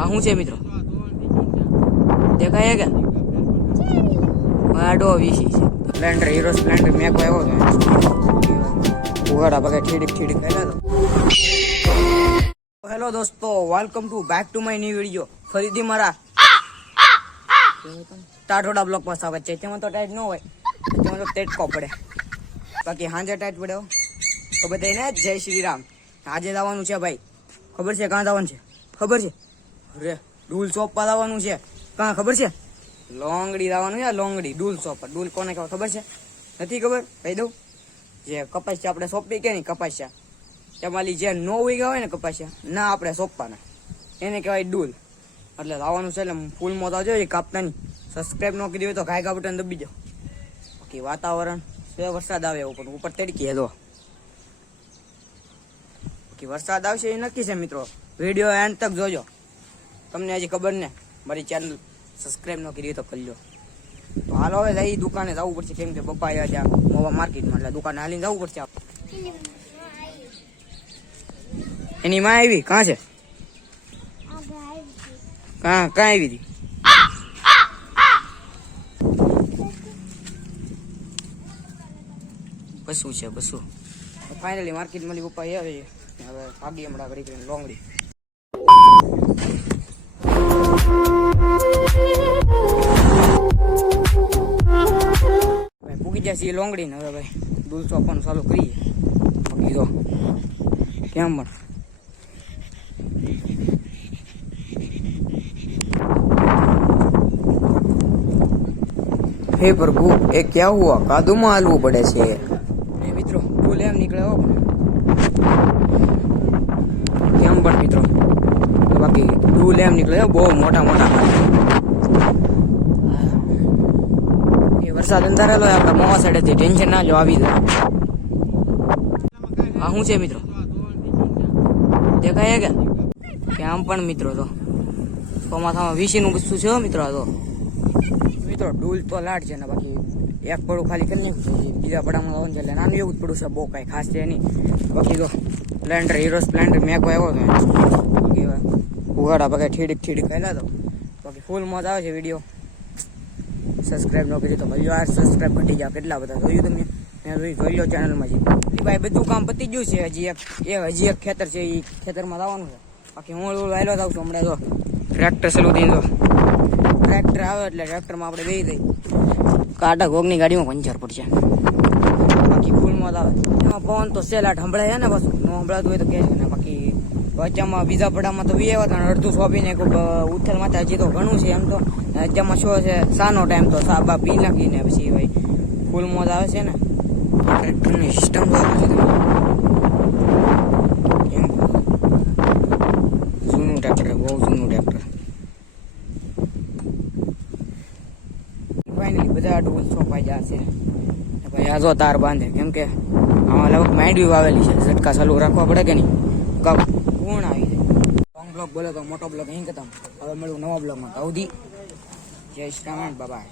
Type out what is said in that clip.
આ શું છે મિત્રો? દેખાય કે આડો વીસી છે. સ્પ્લેન્ડર હીરો સ્પ્લેન્ડર મેં કોઈ આવ્યો હતો ઉગાડા પગે ઠીડીક ઠીડીક ખાઈ તો. હેલો દોસ્તો welcome to back to my new video ફરીથી મારા ટાટોડા બ્લોક પર સ્વાગત છે. તેમાં તો ટાઈટ ન હોય, તેમાં તો ટેટકો પડે. બાકી હાંજે ટાઈટ પડ્યો તો બધાને જય શ્રી રામ. આજે જવાનું છે ભાઈ. ખબર છે, કાં જવાનું છે? ખબર છે? રે ડૂલ શોપ પર જવાનું છે. કાં ખબર છે? લોંગડી લાવવાનું છે લોંગડી, ડૂલ શોપ પર. ડૂલ કોને કહેવાય, ખબર છે? નથી ખબર? કહી દઉં. જે કપાસિયા આપણે સોંપી કે નહીં કપાસિયા તેમાંલી જે નો ઉગી હોય ને કપાસિયા ના આપણે સોંપવાના. એને કહેવાય ડૂલ. એટલે લાવવાનું છે, એટલે ફૂલ મોતા જોઈએ એ કાપતાની સબસ્ક્રાઈબ ન કરી હોય તો ગાયકા બટન દબી જાઓ. બાકી વાતાવરણ છે, વરસાદ આવે ઉપર ઉપર તડકી દો બાકી વરસાદ આવશે એ નક્કી છે, મિત્રો. વીડિયો એન્ડ તક જોજો. તમને હજી ખબર ને? મારી ચેનલ સબસ્ક્રાઈબ ન કરી તો કરી લો. તો હાલો હવે એ દુકાને જવું પડશે, કેમ કે પપ્પા આવ્યા ત્યાં મોવા માર્કેટમાં, એટલે દુકાને હાલીને જવું પડશે એની માં આવી? કાં છે? કાં કાં આવી હતી? બસું છે, બસું. ફાઇનલી માર્કેટમાં પપ્પા આવે છે હવે ભાગી હમણાં ઘડી કરીને લોંગડી. ભાઈ પૂગી જાય છે લોંગડી ને હવે ભાઈ, દૂધ ચોપવાનું ચાલુ કરીએ. તો કેમ પણ. હે પ્રભુ, એ ક્યાં હુઆ? કાદુમાં હાલવું પડે છે એ મિત્રો ભૂલ એમ નીકળે હો કેમ પણ મિત્રો તો બાકી ભૂલ એમ નીકળે બહુ મોટા મોટા. એ વરસાદ અંધારેલો હોય, આપણે મોવા સાઈડેથી ટેન્શન ના લો, આવી જાય. હા શું છે મિત્રો? દેખાય કે? કે આમ પણ મિત્રો તો. ચોમાસામાં વીસીનું વસ્તુ છે મિત્રો આ તો. મિત્રો, ડૂલ તો લાડ છે ને બાકી એક પડું ખાલી કરી નાખ્યું બીજા પડામાં આવવાનું છે એટલે નાનું એવું જ પડું છે. બહુ કાંઈ ખાસ છે નહીં. બાકી તો સ્પ્લેન્ડર હીરો સ્પ્લેન્ડર મેં કોઈ આવ્યો હતો બાકી ઉગાડા પગે ઠીડીક ઠીડીક ખાઈ તો. બાકી ફૂલ મોજ આવે છે વીડિયો સબસ્ક્રાઇબ ન કરી તો ભાઈ યાર સબસ્ક્રાઇબ ઘટી જાવ કેટલા બધા જોયું તમને? મેં જોઈ જોઈ લો ચેનલમાં છે ભાઈ બધું કામ પતી ગયું છે. હજી એક, એ હજી એક ખેતર છે એ ખેતરમાં જવાનું છે. બાકી હું ઓલું જાઉં છું હમણાં તો ટ્રેક્ટર ચાલુ દઈ દો ટ્રેક્ટર આવે એટલે ટ્રેક્ટરમાં આપણે બેસી દઈ કાટા ઘોગની ગાડીમાં પંચર પડશે. બાકી ફૂલમાં આવે. એમાં પવન તો સેલાટ સંભળાય ને પાછું. ન સંભળાતું હોય તો કહે ને, બાકી વચ્ચામાં બીજા પડામાં તો વી આવ્યા હતા અડધું સોંપીને કોઈક ઉથલ માથે હજી તો ઘણું છે એમ તો. અત્યારમાં શું છે સાનો ટાઈમ તો સાબા પી નાખીને પછી ભાઈ ફૂલ મોજ આવે છે ને? ટ્રેક્ટરની સિસ્ટમ તો છે તમે. જૂનું ટ્રેક્ટર બહુ જૂનું ટ્રેક્ટર. ફાઇનલી બધા ડોલ સોંપાઈ જશે ભાઈ આ જો તાર બાંધે કેમ કે આમાં લગભગ માંડવી વાવેલી છે ઝટકા ચાલુ રાખવા પડે કે નહીં? ગાવ પૂર્ણ આવી લોંગ બ્લોગ બોલે તો મોટો બ્લોગ અહીં કહેતા હવે મળ્યું નવા બ્લોગમાં અવધી જય શ્રી રામ. બાબા